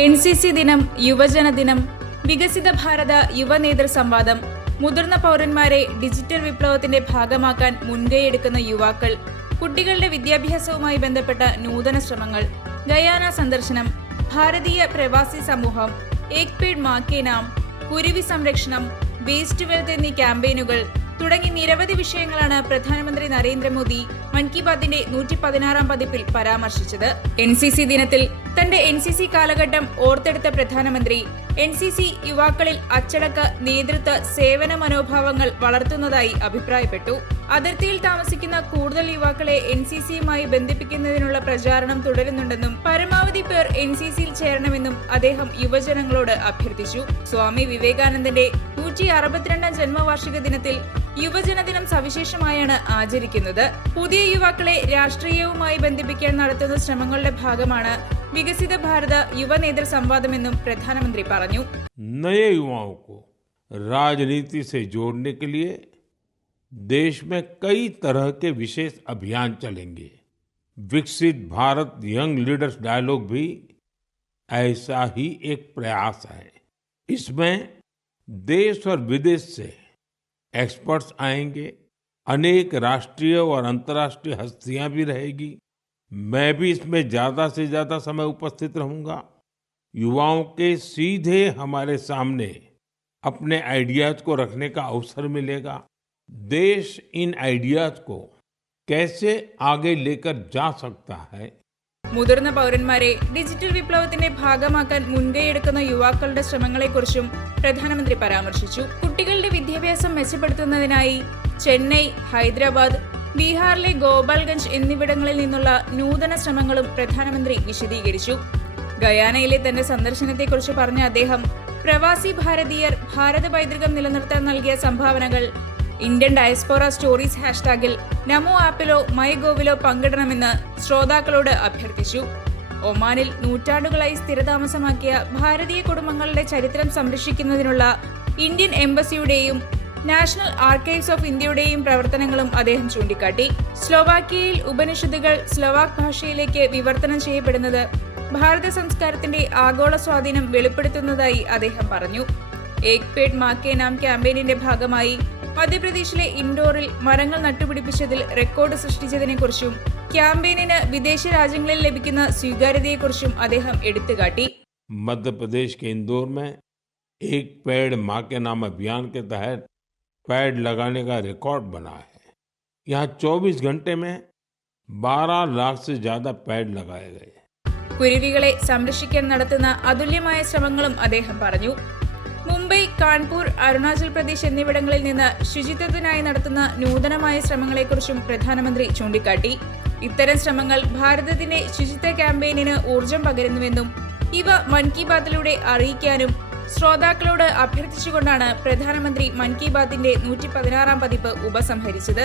NCC ദിനം, യുവജന ദിനം, വികസിത ഭാരത യുവനേതൃ സംവാദം, മുതിർന്ന പൗരന്മാരെ ഡിജിറ്റൽ വിപ്ലവത്തിന്റെ ഭാഗമാക്കാൻ മുൻകൈയെടുക്കുന്ന യുവാക്കൾ, കുട്ടികളുടെ വിദ്യാഭ്യാസവുമായി ബന്ധപ്പെട്ട നൂതന ശ്രമങ്ങൾ, ഗയാന സന്ദർശനം, ഭാരതീയ പ്രവാസി സമൂഹം, ഏക് പേഡ് മാ കെ നാം, കുരുവി സംരക്ഷണം, വേസ്റ്റ് വെൽത്ത് എന്നീ ക്യാമ്പയിനുകൾ തുടങ്ങി നിരവധി വിഷയങ്ങളാണ് പ്രധാനമന്ത്രി നരേന്ദ്രമോദി മൻ കി ബാത്തിന്റെ 116-ാം പതിപ്പിൽ പരാമർശിച്ചത്. NCC ദിനത്തിൽ തന്റെ NCC കാലഘട്ടം ഓർത്തെടുത്ത പ്രധാനമന്ത്രി NCC യുവാക്കളിൽ അച്ചടക്ക, നേതൃത്വ, സേവന മനോഭാവങ്ങൾ വളർത്തുന്നതായി അഭിപ്രായപ്പെട്ടു. അതിർത്തിയിൽ താമസിക്കുന്ന കൂടുതൽ യുവാക്കളെ NCCയുമായി ബന്ധിപ്പിക്കുന്നതിനുള്ള പ്രചാരണം തുടരുന്നുണ്ടെന്നും പരമാവധി പേർ NCCയിൽ ചേരണമെന്നും അദ്ദേഹം യുവജനങ്ങളോട് അഭ്യർത്ഥിച്ചു. സ്വാമി വിവേകാനന്ദന്റെ 162-ാം ജന്മവാർഷിക ദിനത്തിൽ യുവജന ദിനം സവിശേഷമായാണ് ആചരിക്കുന്നത്. പുതിയ യുവാക്കളെ രാഷ്ട്രീയവുമായി ബന്ധിപ്പിക്കാൻ നടത്തുന്ന ശ്രമങ്ങളുടെ ഭാഗമാണ് വികസിത ഭാരത യുവനേതൃ സംവാദമെന്നും പ്രധാനമന്ത്രി പറഞ്ഞു. नए युवाओं को राजनीति से जोड़ने के लिए देश में कई तरह के विशेष अभियान चलेंगे. विकसित भारत यंग लीडर्स डायलॉग भी ऐसा ही एक प्रयास है. इसमें देश और विदेश से एक्सपर्ट्स आएंगे, अनेक राष्ट्रीय और अंतर्राष्ट्रीय हस्तियां भी रहेगी. मैं भी इसमें ज्यादा से ज्यादा समय उपस्थित रहूंगा. युवाओं के सीधे हमारे सामने अपने आइडियाज को रखने का अवसर मिलेगा. देश इन आइडियाज को कैसे आगे लेकर जा सकता है. മുതിർന്ന പൗരന്മാരെ ഡിജിറ്റൽ വിപ്ലവത്തിന്റെ ഭാഗമാക്കാൻ മുൻകൈയെടുക്കുന്ന യുവാക്കളുടെ ശ്രമങ്ങളെക്കുറിച്ചും പ്രധാനമന്ത്രി പരാമർശിച്ചു. കുട്ടികളുടെ വിദ്യാഭ്യാസം മെച്ചപ്പെടുത്തുന്നതിനായി ചെന്നൈ, ഹൈദരാബാദ്, ബീഹാറിലെ ഗോപാൽഗഞ്ച് എന്നിവിടങ്ങളിൽ നിന്നുള്ള നൂതന ശ്രമങ്ങളും പ്രധാനമന്ത്രി വിശദീകരിച്ചു. ഗയാനയിലെ തന്റെ സന്ദർശനത്തെക്കുറിച്ച് പറഞ്ഞ അദ്ദേഹം പ്രവാസി ഭാരതീയർ ഭാരത പൈതൃകം നിലനിർത്താൻ നൽകിയ സംഭാവനകൾ ഇന്ത്യൻ ഡയസ്പോറ സ്റ്റോറീസ് ഹാഷ്ടാഗിൽ നമോ ആപ്പിലോ മൈ ഗോവിലോ പങ്കിടണമെന്ന് ശ്രോതാക്കളോട് അഭ്യർത്ഥിച്ചു. ഒമാനിൽ നൂറ്റാണ്ടുകളായി സ്ഥിരതാമസമാക്കിയ ഭാരതീയ കുടുംബങ്ങളുടെ ചരിത്രം സംരക്ഷിക്കുന്നതിനുള്ള ഇന്ത്യൻ എംബസിയുടെയും നാഷണൽ ആർക്കൈവ്സ് ഓഫ് ഇന്ത്യയുടെയും പ്രവർത്തനങ്ങളും അദ്ദേഹം ചൂണ്ടിക്കാട്ടി. സ്ലോവാക്യയിൽ ഉപനിഷത്തുകൾ സ്ലോവാക് ഭാഷയിലേക്ക് വിവർത്തനം ചെയ്യപ്പെടുന്നത് ഭാരത സംസ്കാരത്തിന്റെ ആഗോള സ്വാധീനം വെളിപ്പെടുത്തുന്നതായി അദ്ദേഹം പറഞ്ഞു. ഏക് പേഡ് മാ കെ നാം ക്യാമ്പയിനിന്റെ ഭാഗമായി മധ്യപ്രദേശിലെ ഇൻഡോറിൽ മരങ്ങൾ നട്ടുപിടിപ്പിച്ചതിൽ റെക്കോർഡ് സൃഷ്ടിച്ചതിനെക്കുറിച്ചും ക്യാമ്പയിനിന് വിദേശ രാജ്യങ്ങളിൽ ലഭിക്കുന്ന സ്വീകാര്യതയെക്കുറിച്ചും അദ്ദേഹം എടുത്തുകാട്ടി. मध्यप्रदेश के इंदौर में एक पेड़ माँ के नाम अभियान के तहत पेड़ लगाने का रिकॉर्ड बना है. यहाँ 24 घंटे में 12 लाख से ज्यादा पेड़ लगाए गए. കുരുവികളെ സംരക്ഷിക്കാൻ നടത്തുന്ന അതുല്യമായ ശ്രമങ്ങളും അദ്ദേഹം പറഞ്ഞു. മുംബൈ, കാൺപൂർ, അരുണാചൽ പ്രദേശ് എന്നിവിടങ്ങളിൽ നിന്ന് ശുചിത്വത്തിനായി നടത്തുന്ന നൂതനമായ ശ്രമങ്ങളെക്കുറിച്ചും പ്രധാനമന്ത്രി ചൂണ്ടിക്കാട്ടി. ഇത്തരം ശ്രമങ്ങൾ ഭാരതത്തിന്റെ ശുചിത്വ ക്യാമ്പയിനിന് ഊർജം പകരുന്നുവെന്നും ഇവ മൻ കി ബാത്തിലൂടെ അറിയിക്കാനും ശ്രോതാക്കളോട് അഭ്യർത്ഥിച്ചുകൊണ്ടാണ് പ്രധാനമന്ത്രി മൻ കി ബാത്തിന്റെ 116-ാം പതിപ്പ് ഉപസംഹരിച്ചത്.